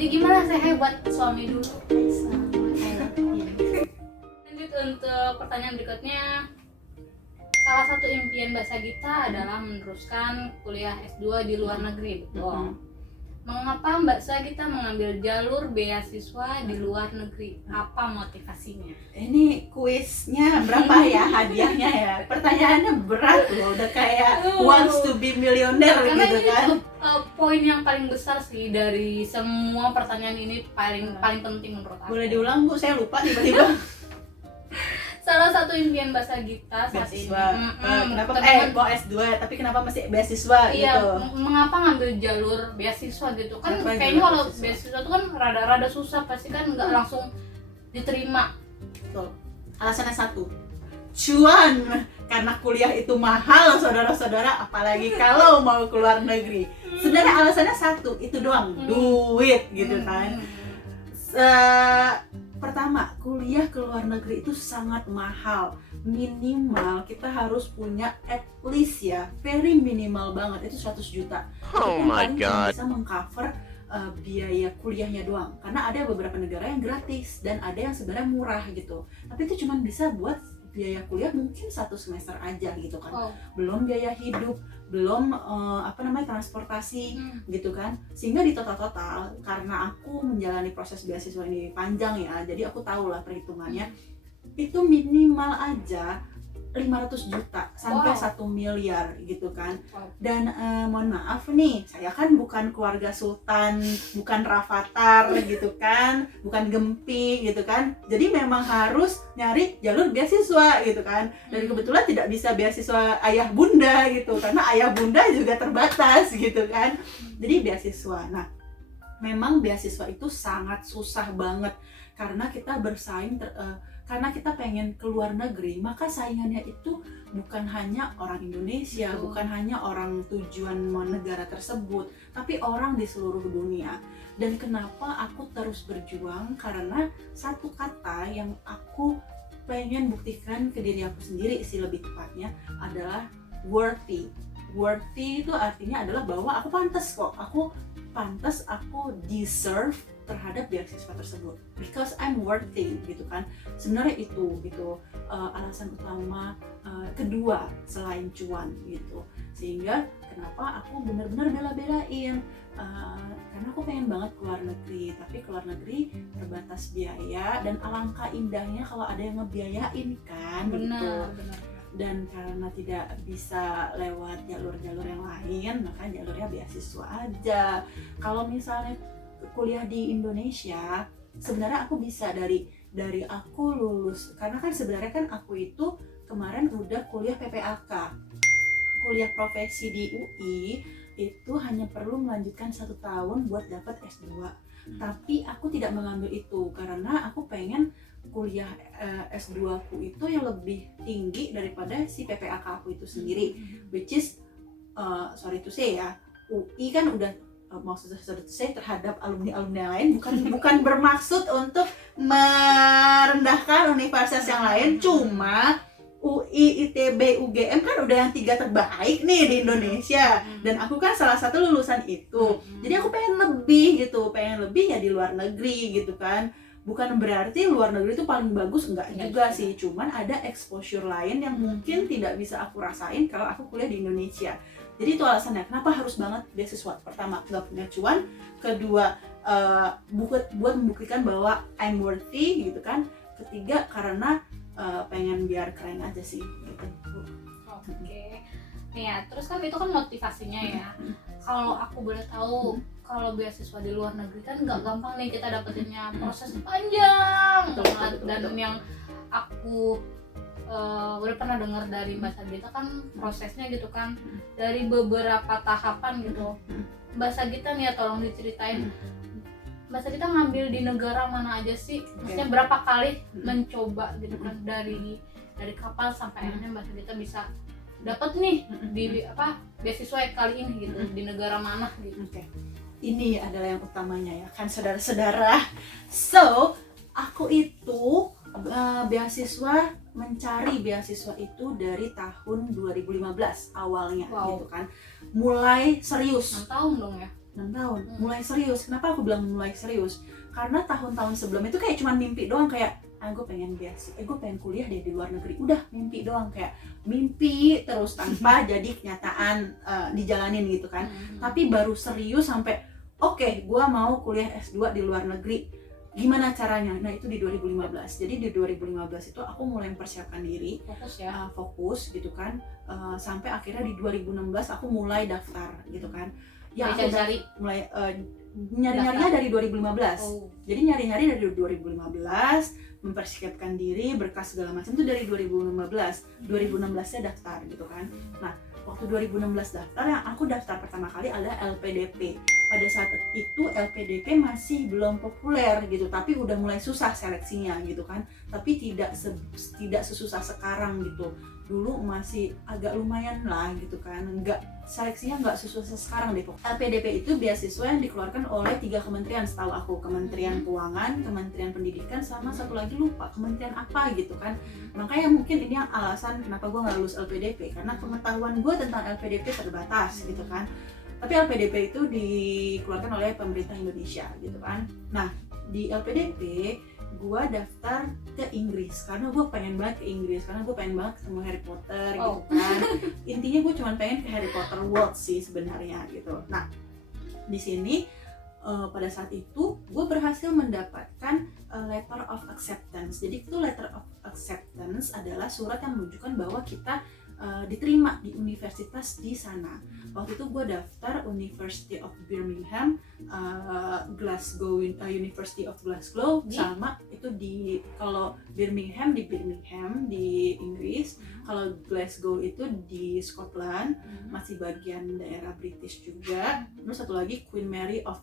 Jadi gimana saya hebat suami dulu guys. Lanjut untuk pertanyaan berikutnya. Salah satu impian Mbak Sagita adalah meneruskan kuliah S2 di luar negeri, betul? Mengapa Mbak Sagita mengambil jalur beasiswa di luar negeri? Apa motivasinya? Ini kuisnya berapa ya hadiahnya ya? Pertanyaannya berat loh, udah kayak wants to be millionaire Karena gitu ini kan. Poin yang paling besar sih dari semua pertanyaan ini, paling penting menurut aku. Boleh diulang Bu, saya lupa tiba-tiba. Salah satu impian Mbak Sagita saat ini. Beasiswa. Kenapa kok S2 tapi kenapa masih beasiswa Iya, gitu? mengapa ngambil jalur beasiswa gitu kan? Kenapa Kayaknya jalur kalau beasiswa? beasiswa itu kan rada-rada susah, pasti kan nggak langsung diterima. Betul. Alasannya satu, cuan. Karena kuliah itu mahal saudara-saudara, apalagi kalau mau keluar negeri. Sebenarnya alasannya satu, itu doang, duit gitu kan. Pertama, kuliah ke luar negeri itu sangat mahal. Minimal kita harus punya at least ya, very minimal banget itu 100 juta. Oh Itu my paling God. cuma bisa mengcover biaya kuliahnya doang. Karena ada beberapa negara yang gratis dan ada yang sebenarnya murah gitu. Tapi itu cuma bisa buat biaya kuliah mungkin 1 semester aja gitu kan. Oh. Belum biaya hidup, belum transportasi gitu kan. Sehingga di total karena aku menjalani proses beasiswa ini panjang ya, jadi aku tahu lah perhitungannya. Itu minimal aja 500 juta sampai 1 miliar gitu kan. Dan mohon maaf nih, saya kan bukan keluarga sultan, bukan rafathar gitu kan, bukan gempi gitu kan. Jadi memang harus nyari jalur beasiswa gitu kan. Dan kebetulan tidak bisa beasiswa ayah bunda gitu, karena ayah bunda juga terbatas gitu kan. Jadi beasiswa. Nah, memang beasiswa itu sangat susah banget karena kita bersaing karena kita pengen keluar negeri, maka saingannya itu bukan hanya orang Indonesia, bukan hanya orang tujuan negara tersebut, tapi orang di seluruh dunia. Dan kenapa aku terus berjuang? Karena satu kata yang aku pengen buktikan ke diri aku sendiri sih lebih tepatnya adalah worthy. Worthy itu artinya adalah bahwa aku pantas kok, aku deserve terhadap beasiswa tersebut, because I'm worthy gitu kan. Sebenarnya itu gitu alasan utama kedua selain cuan gitu. Sehingga kenapa aku benar-benar bela-belain karena aku pengen banget keluar negeri, tapi keluar negeri terbatas biaya dan alangkah indahnya kalau ada yang ngebiayain kan. Benar. Dan karena tidak bisa lewat jalur-jalur yang lain, maka jalurnya beasiswa aja. Kalau misalnya kuliah di Indonesia, sebenarnya aku bisa dari aku lulus, karena kan sebenarnya kan aku itu kemarin udah kuliah PPAK, kuliah profesi di UI itu hanya perlu melanjutkan 1 tahun buat dapat S2. Tapi aku tidak mengambil itu karena aku pengen kuliah S2 aku itu yang lebih tinggi daripada si PPAK aku itu sendiri, which is sorry to say ya, UI kan udah maksud saya terhadap alumni lain bukan bermaksud untuk merendahkan universitas yang lain, cuma UI, ITB, UGM kan udah yang 3 terbaik nih di Indonesia, dan aku kan salah satu lulusan itu. Jadi aku pengen lebih ya di luar negeri gitu kan. Bukan berarti luar negeri itu paling bagus, enggak juga sih, cuman ada exposure lain yang mungkin tidak bisa aku rasain kalau aku kuliah di Indonesia. Jadi itu alasannya kenapa harus banget beasiswa. Pertama, nggak punya cuan. Kedua, buat membuktikan bahwa I'm worthy gitu kan. Ketiga, karena pengen biar keren aja sih gitu. Oke. Ya, terus kan itu kan motivasinya ya. Kalau aku boleh tahu, kalau beasiswa di luar negeri kan nggak gampang nih kita dapetinnya, proses panjang banget. Dan yang aku udah pernah dengar dari Mbak Sagita kan prosesnya gitu kan, dari beberapa tahapan gitu. Mbak Sagita nih ya, tolong diceritain Mbak Sagita ngambil di negara mana aja sih? Maksudnya berapa kali mencoba gitu kan, dari kapal sampai akhirnya Mbak Sagita bisa dapat nih di beasiswa kali ini gitu, di negara mana gitu. Ini adalah yang utamanya ya kan saudara-saudara. So, aku itu mencari beasiswa itu dari tahun 2015 awalnya gitu kan. Mulai serius. 6 tahun dong ya? 6 tahun mulai serius. Kenapa aku bilang mulai serius? Karena tahun-tahun sebelum itu kayak cuman mimpi doang, kayak gue pengen gue pengen kuliah deh di luar negeri, udah mimpi doang, kayak mimpi terus tanpa jadi kenyataan dijalanin gitu kan. Tapi baru serius sampai oke, gue mau kuliah S2 di luar negeri, gimana caranya? Nah itu di 2015. Jadi di 2015 itu aku mulai mempersiapkan diri, fokus gitu kan, sampai akhirnya di 2016 aku mulai daftar gitu kan. Ya aku mulai nyari-nyarinya dari 2015. Jadi nyari-nyari dari 2015, mempersiapkan diri, berkas segala macam itu dari 2015. 2016-nya daftar gitu kan. Nah, waktu 2016 daftar, yang aku daftar pertama kali adalah LPDP. Pada saat itu LPDP masih belum populer gitu, tapi udah mulai susah seleksinya gitu kan. Tapi tidak sesusah sekarang gitu. Dulu masih agak lumayan lah gitu kan, seleksinya nggak sesusah sekarang deh. LPDP itu beasiswa yang dikeluarkan oleh 3 kementerian setahu aku, Kementerian Keuangan, Kementerian Pendidikan, sama satu lagi lupa kementerian apa gitu kan. Makanya mungkin ini yang alasan kenapa gue nggak lulus LPDP, karena pengetahuan gue tentang LPDP terbatas gitu kan. Tapi LPDP itu dikeluarkan oleh pemerintah Indonesia gitu kan. Nah di LPDP gue daftar ke Inggris karena gue pengen banget ke Inggris, karena gue pengen banget ketemu Harry Potter gitu kan. Intinya gue cuma pengen ke Harry Potter World sih sebenarnya gitu. Nah di sini pada saat itu gue berhasil mendapatkan letter of acceptance. Jadi itu letter of acceptance adalah surat yang menunjukkan bahwa kita diterima di universitas di sana. Waktu itu gue daftar University of Birmingham, Glasgow, University of Glasgow, sama itu di, kalau Birmingham di Inggris, kalau Glasgow itu di Scotland, masih bagian daerah British juga. Terus satu lagi Queen Mary of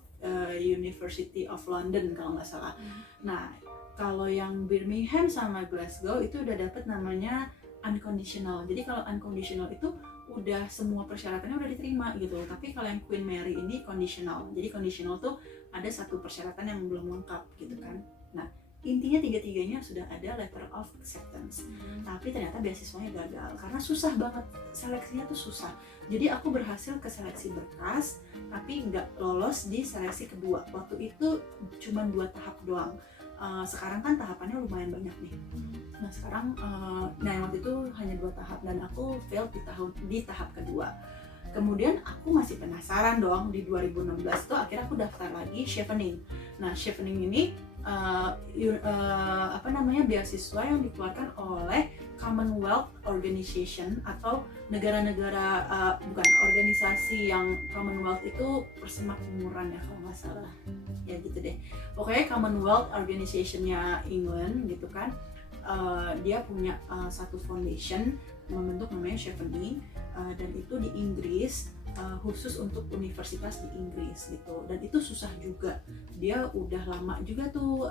University of London kalau nggak salah. Nah kalau yang Birmingham sama Glasgow itu udah dapet namanya unconditional. Jadi kalau unconditional itu udah semua persyaratannya udah diterima gitu. Tapi kalau yang Queen Mary ini conditional. Jadi conditional tuh ada satu persyaratan yang belum lengkap gitu kan. Nah intinya tiga-tiganya sudah ada letter of acceptance. Tapi ternyata beasiswanya gagal karena susah banget, seleksinya tuh susah. Jadi aku berhasil ke seleksi berkas tapi nggak lolos di seleksi kedua. Waktu itu cuma 2 tahap doang. Sekarang kan tahapannya lumayan banyak nih. Nah sekarang, yang waktu itu hanya 2 tahap dan aku fail di tahap kedua. Kemudian aku masih penasaran dong, di 2016 itu akhirnya aku daftar lagi Chevening. Nah Chevening ini beasiswa yang dikeluarkan oleh Commonwealth Organization atau negara-negara, bukan organisasi yang Commonwealth itu persemakmuran ya kalau nggak salah ya gitu deh. Pokoknya Commonwealth Organization-nya England gitu kan. Dia punya satu foundation membentuk namanya Chevening, dan itu di Inggris, khusus untuk universitas di Inggris gitu. Dan itu susah juga, dia udah lama juga tuh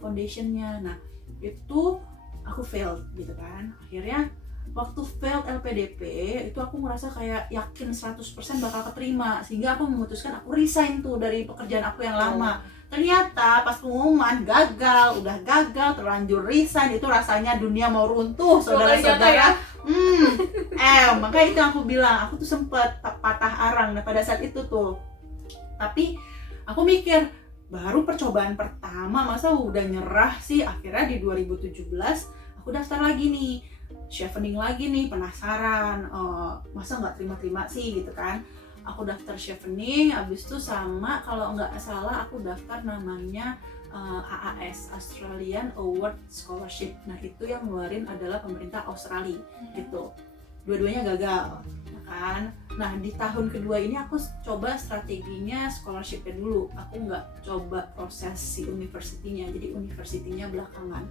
foundationnya. Nah itu aku failed gitu kan. Akhirnya waktu failed LPDP itu aku ngerasa kayak yakin 100% bakal keterima, sehingga aku memutuskan aku resign tuh dari pekerjaan aku yang lama. Ternyata pas pengumuman udah gagal, terlanjur resign, itu rasanya dunia mau runtuh saudara-saudara. Makanya itu yang aku bilang, aku tuh sempet patah arang pada saat itu tuh. Tapi aku mikir, baru percobaan pertama masa udah nyerah sih. Akhirnya di 2017 aku daftar lagi nih, Chevening lagi nih, penasaran, masa nggak terima-terima sih gitu kan. Aku daftar Chevening, abis itu sama kalau nggak salah aku daftar namanya AAS, Australian Award Scholarship. Nah itu yang ngeluarin adalah pemerintah Australia gitu. Dua-duanya gagal kan. Nah di tahun kedua ini aku coba strateginya scholarship-nya dulu. Aku nggak coba proses si university-nya, jadi university-nya belakangan.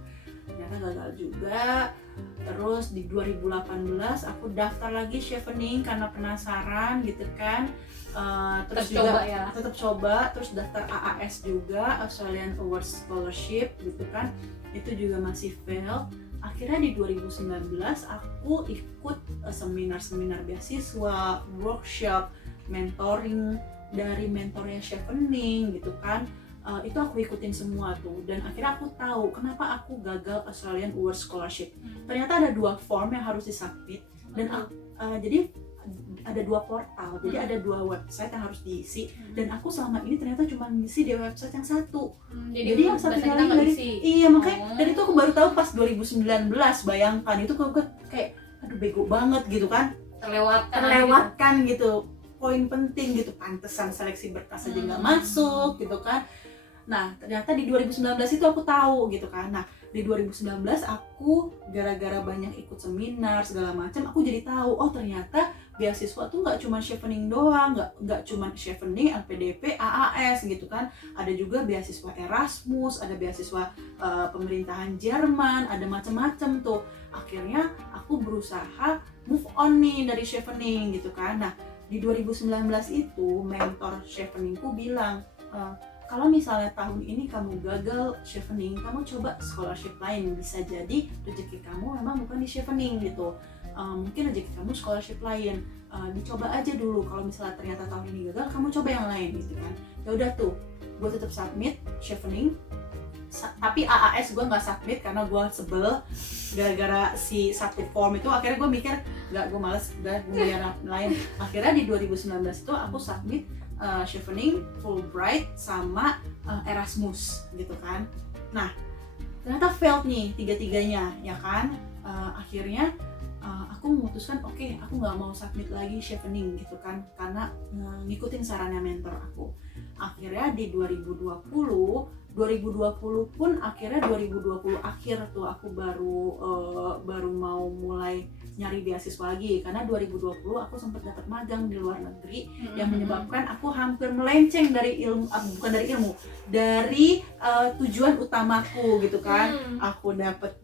Ternyata gagal juga. Terus di 2018 aku daftar lagi Chevening karena penasaran gitu kan. Terus juga tetap coba, terus daftar AAS juga, Australian Award Scholarship gitu kan. Itu juga masih fail. Akhirnya di 2019 aku ikut seminar-seminar beasiswa, workshop, mentoring dari mentornya Chevening gitu kan. Itu aku ikutin semua tuh, dan akhirnya aku tahu kenapa aku gagal Australian Award Scholarship. Ternyata ada 2 form yang harus disubmit, dan jadi ada 2 portal, jadi ada 2 website yang harus diisi, dan aku selama ini ternyata cuma ngisi di website yang satu. Jadi yang satunya lagi dari iya, makanya dan itu aku baru tahu pas 2019. Bayangkan itu aku kayak aduh bego banget gitu kan, terlewatkan gitu poin penting gitu, pantesan seleksi berkas aja nggak masuk gitu kan. Nah ternyata di 2019 itu aku tahu gitu kan. Nah di 2019 aku gara-gara banyak ikut seminar segala macam, aku jadi tahu oh ternyata beasiswa tuh nggak cuma chevening doang, nggak cuma chevening, LPDP, AAS gitu kan. Ada juga beasiswa Erasmus, ada beasiswa pemerintahan Jerman, ada macam-macam tuh. Akhirnya aku berusaha move on nih dari chevening gitu kan. Nah di 2019 itu mentor cheveningku bilang, kalau misalnya tahun ini kamu gagal chevening, kamu coba scholarship lain, bisa jadi rezeki kamu memang bukan di chevening gitu. Mungkin rezeki kamu scholarship lain, dicoba aja dulu. Kalau misalnya ternyata tahun ini gagal, kamu coba yang lain gitu kan. Ya udah tuh, gue tetap submit chevening, tapi AAS gue nggak submit karena gue sebel gara-gara si submit form itu. Akhirnya gue mikir nggak, gue males, udah gue yang lain. Akhirnya di 2019 itu aku submit chevening, Fulbright, sama Erasmus gitu kan. Nah ternyata failed nih tiga-tiganya ya kan. Akhirnya aku memutuskan oke, aku nggak mau submit lagi chevening gitu kan, karena ngikutin sarannya mentor aku. Akhirnya di 2020 pun akhirnya 2020 akhir tuh aku baru mau mulai nyari beasiswa lagi, karena 2020 aku sempat dapat magang di luar negeri yang menyebabkan aku hampir melenceng dari dari tujuan utamaku gitu kan. Aku dapat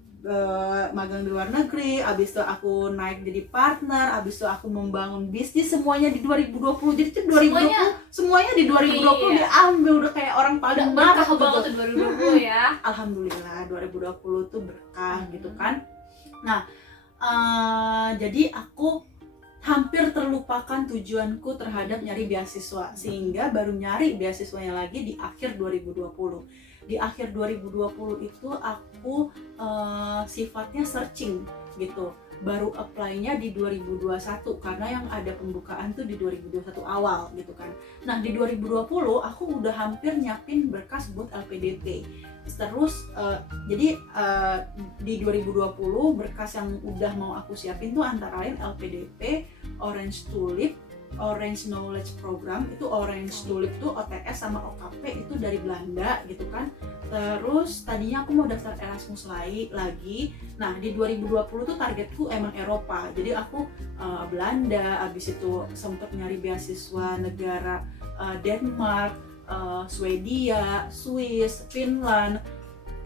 magang di luar negeri, abis itu aku naik jadi partner, abis itu aku membangun bisnis, semuanya di 2020. Jadi itu 2020 semuanya di 2020 diambil, udah kayak orang paling berkah banget tuh 2020 ya. Alhamdulillah 2020 tuh berkah gitu kan. Nah jadi aku hampir terlupakan tujuanku terhadap nyari beasiswa, sehingga baru nyari beasiswanya lagi di akhir 2020. Di akhir 2020 itu aku sifatnya searching gitu, baru apply-nya di 2021 karena yang ada pembukaan tuh di 2021 awal gitu kan. Nah di 2020 aku udah hampir nyiapin berkas buat LPDP. Terus jadi di 2020 berkas yang udah mau aku siapin tuh antara lain LPDP, Orange Tulip, Orange Knowledge Program. Itu Orange Tulip tuh OTS sama OKP itu dari Belanda gitu kan. Terus tadinya aku mau daftar Erasmus lagi. Nah di 2020 tuh targetku emang Eropa. Jadi aku Belanda, abis itu sempet nyari beasiswa negara Denmark, Swedia, Swiss, Finland.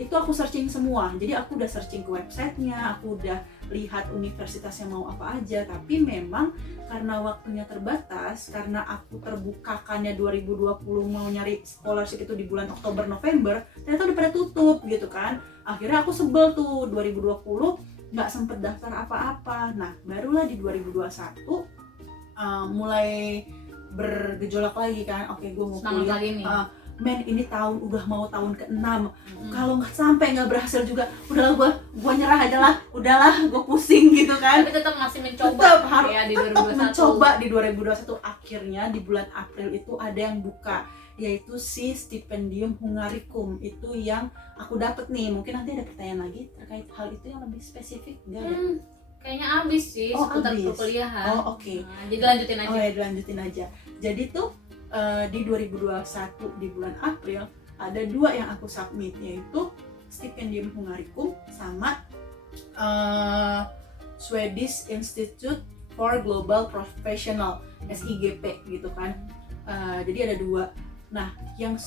Itu aku searching semua. Jadi aku udah searching ke websitenya, aku udah lihat universitas yang mau apa aja. Tapi memang karena waktunya terbatas, karena aku terbukakannya 2020 mau nyari scholarship itu di bulan Oktober November, ternyata udah pada tutup gitu kan. Akhirnya aku sebel tuh 2020 nggak sempet daftar apa-apa. Nah barulah di 2021 mulai bergejolak lagi kan. Oke, gue mau kuliah. Men ini udah mau tahun ke-6. Kalau nggak sampai nggak berhasil juga, udahlah gue nyerah aja lah, udahlah gue pusing gitu kan. Tapi tetap masih mencoba. Tetap mencoba di 2021. Akhirnya di bulan April itu ada yang buka, yaitu si Stipendium Hungaricum. Itu yang aku dapet nih. Mungkin nanti ada pertanyaan lagi terkait hal itu yang lebih spesifik nggak ada? Kayaknya abis sih seputar perkuliahan. Oke. Jadi lanjutin aja. Dilanjutin aja. Jadi tuh di 2021 di bulan April ada 2 yang aku submit, yaitu Stipendium Hungaricum sama Swedish Institute for Global Professional SIGP gitu kan. Jadi ada 2. Nah yang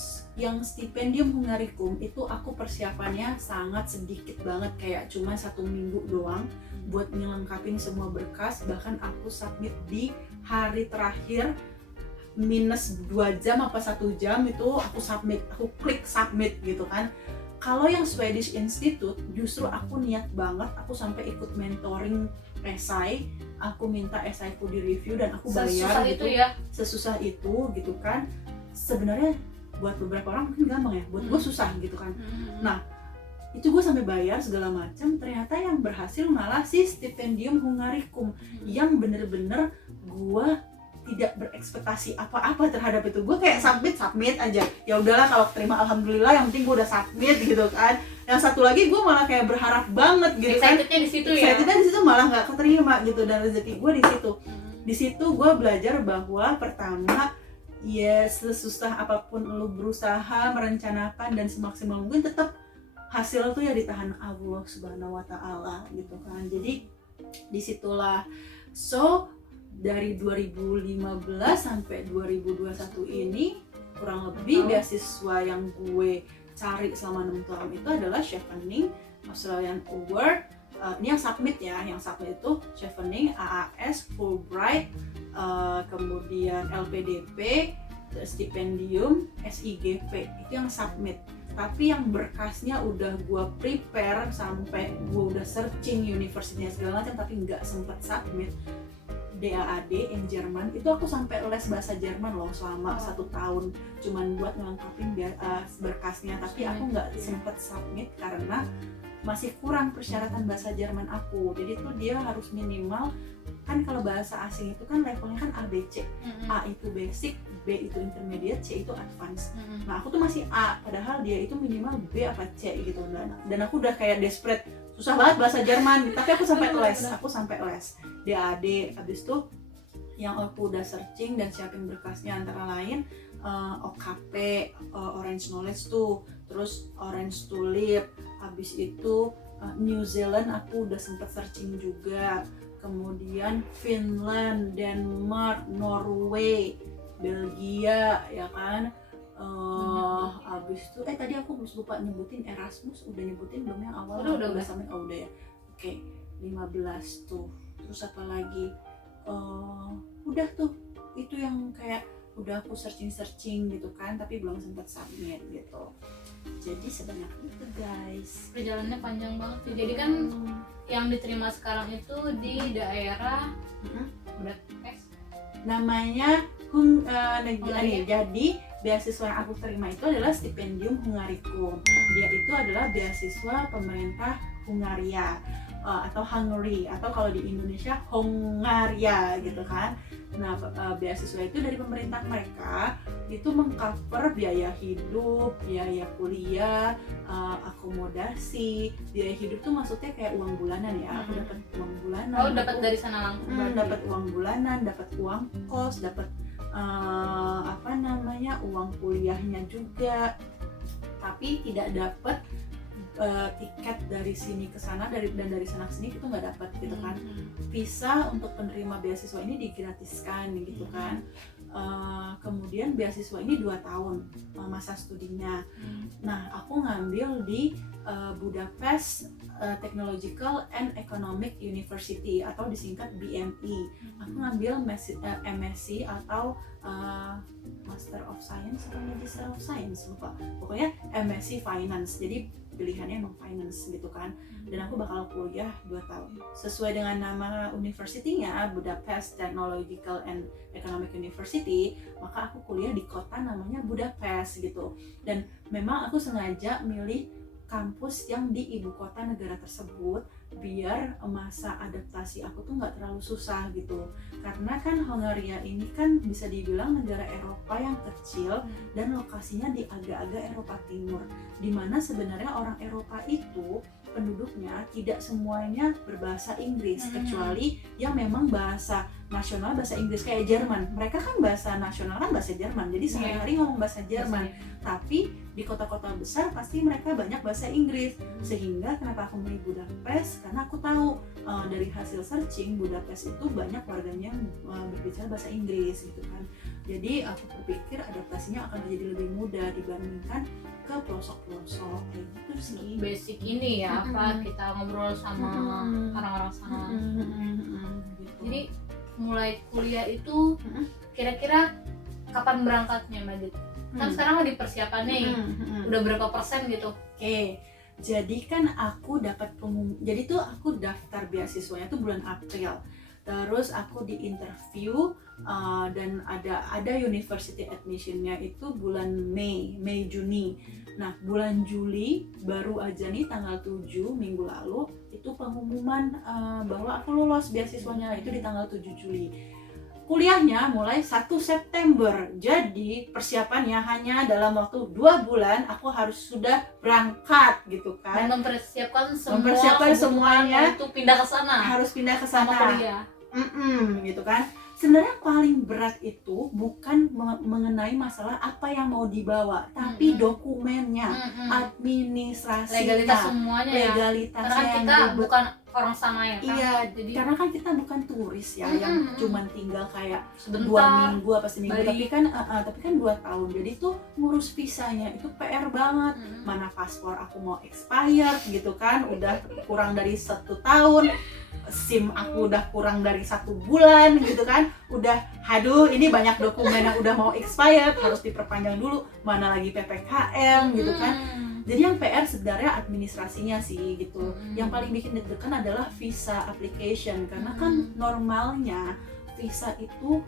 Stipendium Hungaricum itu aku persiapannya sangat sedikit banget, kayak cuma 1 minggu doang buat ngelengkapin semua berkas. Bahkan aku submit di hari terakhir minus 2 jam apa 1 jam itu aku klik submit gitu kan. Kalau yang Swedish Institute justru aku niat banget, aku sampai ikut mentoring esai, aku minta esaiku di review dan aku bayar gitu. Sesusah itu gitu kan. Sebenarnya buat beberapa orang mungkin gampang ya, buat gue susah gitu kan. Nah itu gue sampai bayar segala macam, ternyata yang berhasil malah si Stipendium Hungarikum yang bener-bener gue tidak berekspektasi apa-apa terhadap itu. Gue kayak submit aja, ya udahlah kalau terima alhamdulillah, yang penting gue udah submit gitu kan. Yang satu lagi gue malah kayak berharap banget gitu kan, excitednya di situ ya, excitednya di situ malah nggak keterima gitu, dan rezeki gue di situ. Di situ gue belajar bahwa pertama, ya sesusah apapun lu berusaha merencanakan dan semaksimal mungkin, tetap hasil tuh ya di tangan Allah Subhanahu wa Ta'ala gitu kan. Jadi disitulah, so dari 2015 sampai 2021 ini kurang lebih beasiswa yang gue cari selama 6 tahun itu adalah Chevening Australian Award. Ini yang submit ya, yang submit itu Chevening, AAS, Fulbright, kemudian LPDP, Stipendium, SIGP, itu yang submit. Tapi yang berkasnya udah gue prepare sampai gue udah searching universitinya segala macam, tapi nggak sempet submit. DAAD in Jerman, itu aku sampai les bahasa Jerman loh selama 1 tahun, cuman buat ngelengkapin berkasnya, tapi aku nggak sempet submit karena masih kurang persyaratan bahasa Jerman aku. Jadi tuh dia harus minimal, kan kalau bahasa asing itu kan levelnya kan ABC, A itu basic, B itu intermediate, C itu advance. Nah aku tuh masih A, padahal dia itu minimal B apa C gitu. Dan aku udah kayak desperate, susah banget bahasa Jerman, tapi aku sampai les DAD. Habis itu yang aku udah searching dan siapin berkasnya antara lain OKP, Orange Knowledge tuh, terus Orange Tulip. Habis itu New Zealand aku udah sempet searching juga, kemudian Finland, Denmark, Norway, Belgia ya kan. Abis itu tadi aku lupa nyebutin Erasmus, udah nyebutin belum yang awal? Udah sampai udah ya. Oke, 15 tuh. Terus apa lagi? Udah tuh, itu yang kayak udah aku searching gitu kan, tapi belum sempat submit gitu. Jadi sebanyak itu guys. Perjalanannya panjang banget sih. Jadi kan yang diterima sekarang itu di daerah Budapest. Namanya jadi beasiswa yang aku terima itu adalah Stipendium Hungarikum. Dia itu adalah beasiswa pemerintah Hungaria atau Hungary, atau kalau di Indonesia Hongaria gitu kan. Nah, beasiswa itu dari pemerintah mereka, itu mengcover biaya hidup, biaya kuliah, akomodasi. Biaya hidup tuh maksudnya kayak uang bulanan ya. Aku dapat uang bulanan. Oh, dapat dari sana langsung. Dapat uang bulanan, dapat uang kos, dapat uang kuliahnya juga. Tapi tidak dapat tiket dari sini ke sana dan dari sana ke sini itu nggak dapat gitu kan. Visa untuk penerima beasiswa ini digratiskan gitu kan. Kemudian beasiswa ini 2 tahun masa studinya. Nah, aku ngambil di Budapest Technological and Economic University atau disingkat BME. Aku ngambil MSc atau Master of Science atau Magister of Science, lupa. Pokoknya MSc Finance. Jadi pilihannya emang finance gitu kan. Dan aku bakal kuliah 2 tahun. Sesuai dengan nama universitinya, Budapest Technological and Economic University, maka aku kuliah di kota namanya Budapest gitu. Dan memang aku sengaja milih kampus yang di ibu kota negara tersebut biar masa adaptasi aku tuh nggak terlalu susah gitu. Karena kan Hongaria ini kan bisa dibilang negara Eropa yang kecil dan lokasinya di agak-agak Eropa Timur, dimana sebenarnya orang Eropa itu penduduknya tidak semuanya berbahasa Inggris, kecuali yang memang bahasa nasional bahasa Inggris kayak Jerman. Mereka kan bahasa nasional kan bahasa Jerman, jadi sehari-hari ngomong bahasa Jerman. Tapi di kota-kota besar pasti mereka banyak bahasa Inggris. Sehingga kenapa aku milih Budapest? Karena aku tahu dari hasil searching Budapest itu banyak warganya yang berbicara bahasa Inggris gitu kan. Jadi aku berpikir adaptasinya akan menjadi lebih mudah dibandingkan ke pelosok-pelosok kayak gitu sih. Basic ini ya, apa kita ngobrol sama orang-orang sana. Gitu. Jadi mulai kuliah itu kira-kira kapan berangkatnya Mbak Dit? Kan sekarang lagi persiapan nih, udah berapa persen gitu? Oke, jadi kan aku dapat jadi tuh aku daftar beasiswanya tuh bulan April. Terus aku di interview dan ada university admissionnya itu bulan Mei Juni. Nah, bulan Juli baru aja nih tanggal 7 minggu lalu itu pengumuman bahwa aku lolos beasiswanya, itu di tanggal 7 Juli. Kuliahnya mulai 1 September. Jadi persiapannya hanya dalam waktu 2 bulan aku harus sudah berangkat gitu kan. Dan mempersiapkan semuanya untuk pindah ke sana. Harus pindah ke Sama sana. kuliah. Gitu kan. Sebenarnya paling berat itu bukan mengenai masalah apa yang mau dibawa, tapi dokumennya, administrasinya, legalitas semuanya ya. legalitasnya Karena kan yang kita ribet. bukan orang sana ya kan. Iya, Jadi karena kan kita bukan turis ya, yang cuman tinggal kayak 2 sebentar. minggu apa seminggu, Balik. tapi kan 2 tahun. Jadi tuh ngurus visanya itu PR banget. Mana paspor aku mau expired gitu kan, udah kurang dari 1 tahun. SIM aku udah kurang dari 1 bulan gitu kan, udah aduh ini banyak dokumen yang udah mau expired, harus diperpanjang dulu, mana lagi PPKM gitu kan. Jadi yang PR sebenarnya administrasinya sih gitu. Yang paling bikin deg-degan adalah visa application, karena kan normalnya visa itu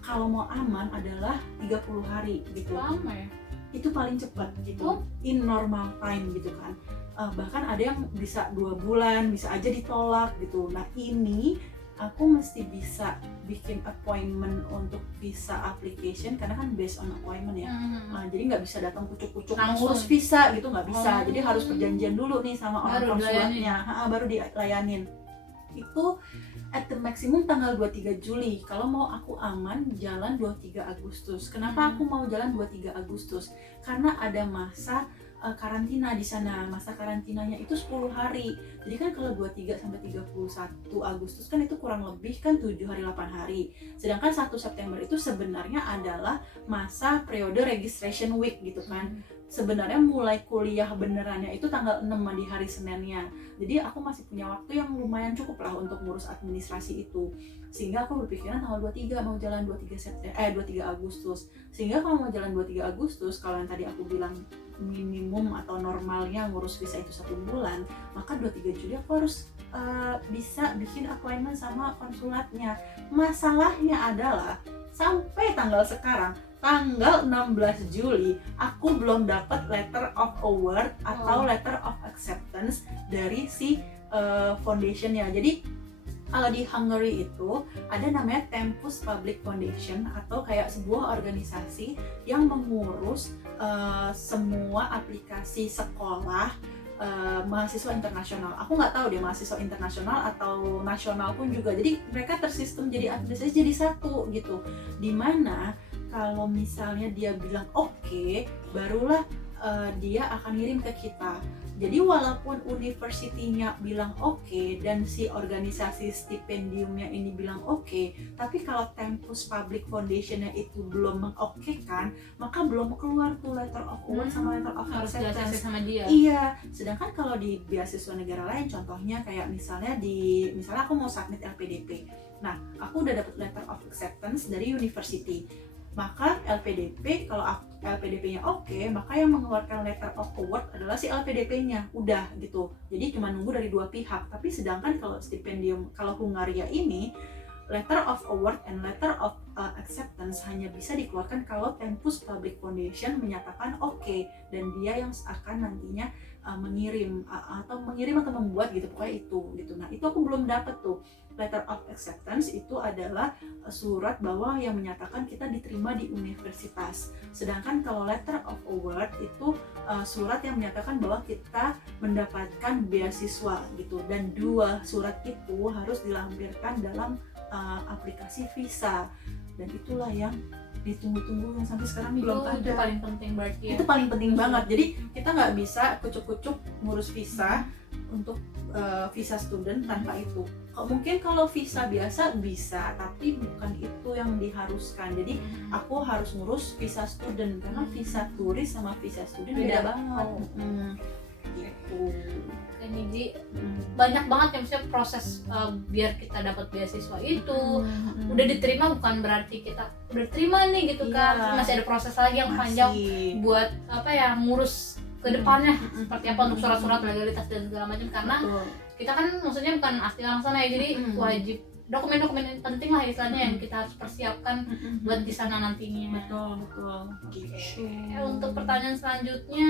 kalau mau aman adalah 30 hari gitu. Lama ya? Itu paling cepat gitu, in normal time gitu kan. Bahkan ada yang bisa 2 bulan, bisa aja ditolak gitu. Nah ini aku mesti bisa bikin appointment untuk visa application, karena kan based on appointment ya. Jadi nggak bisa datang kucuk-kucuk ngurus visa gitu, nggak bisa. Jadi harus perjanjian dulu nih sama orang konsulatnya, baru dilayanin. Itu at the maximum tanggal 23 Juli. Kalau mau aku aman jalan 23 Agustus. Kenapa aku mau jalan 23 Agustus? Karena ada masa karantina di sana. Masa karantinanya itu 10 hari. Jadi kan kalau 23 sampai 31 Agustus kan itu kurang lebih kan 7 hari 8 hari. Sedangkan 1 September itu sebenarnya adalah masa periode registration week gitu kan. Sebenarnya mulai kuliah benerannya itu tanggal 6 di hari Seninnya. Jadi aku masih punya waktu yang lumayan cukup lah untuk ngurus administrasi itu. Sehingga aku berpikiran tanggal 23 mau jalan 23 Agustus. Sehingga kalau mau jalan 23 Agustus, kalau yang tadi aku bilang minimum atau normalnya ngurus visa itu 1 bulan, maka 23 Juli aku harus bisa bikin appointment sama konsulatnya. Masalahnya adalah sampai tanggal sekarang, tanggal 16 Juli, aku belum dapat letter of award atau letter of acceptance dari si foundationnya. Jadi kalau di Hungary itu ada namanya Tempus Public Foundation, atau kayak sebuah organisasi yang mengurus semua aplikasi sekolah mahasiswa internasional. Aku nggak tahu deh mahasiswa internasional atau nasional pun juga. Jadi mereka tersistem jadi administrasi jadi satu gitu. Dimana kalau misalnya dia bilang oke, barulah dia akan ngirim ke kita. Jadi walaupun universitinya bilang oke dan si organisasi stipendiumnya ini bilang oke, tapi kalau Tempus Public Foundationnya itu belum mengokekan, maka belum keluar tuh letter of award sama letter of acceptance sama dia. Iya, sedangkan kalau di beasiswa negara lain, contohnya kayak misalnya aku mau submit LPDP. Nah, aku udah dapet letter of acceptance dari university. Maka LPDP, kalau LPDP-nya oke, maka yang mengeluarkan letter of award adalah si LPDP-nya, udah gitu. Jadi cuma nunggu dari 2 pihak. Tapi sedangkan kalau stipendium, kalau Hungaria ini, letter of award and letter of acceptance hanya bisa dikeluarkan kalau Tempus Public Foundation menyatakan oke, dan dia yang akan nantinya mengirim atau membuat gitu, pokoknya itu gitu. Nah itu aku belum dapat tuh. Letter of acceptance itu adalah surat bahwa yang menyatakan kita diterima di universitas. Sedangkan kalau letter of award itu surat yang menyatakan bahwa kita mendapatkan beasiswa gitu. Dan 2 surat itu harus dilampirkan dalam aplikasi visa. Dan itulah yang ditunggu-tunggu yang sampai sekarang belum ada. Itu paling penting berarti ya. Itu paling penting banget. Jadi kita nggak bisa kucuk-kucuk ngurus visa untuk visa student tanpa itu. Mungkin kalau visa biasa bisa, tapi bukan itu yang diharuskan. Jadi aku harus ngurus visa student, karena visa turis sama visa student beda banget. Gitu. Jadi banyak banget ya, maksudnya proses biar kita dapat beasiswa itu. Udah diterima bukan berarti kita udah terima nih gitu kan. Masih ada proses lagi yang panjang buat ngurus ke depannya seperti apa untuk surat-surat legalitas dan segala macam, karena kita kan maksudnya bukan asli orang sana ya, jadi wajib dokumen-dokumen penting lah istilahnya yang kita harus persiapkan buat di sana nantinya. Betul gitu. Untuk pertanyaan selanjutnya,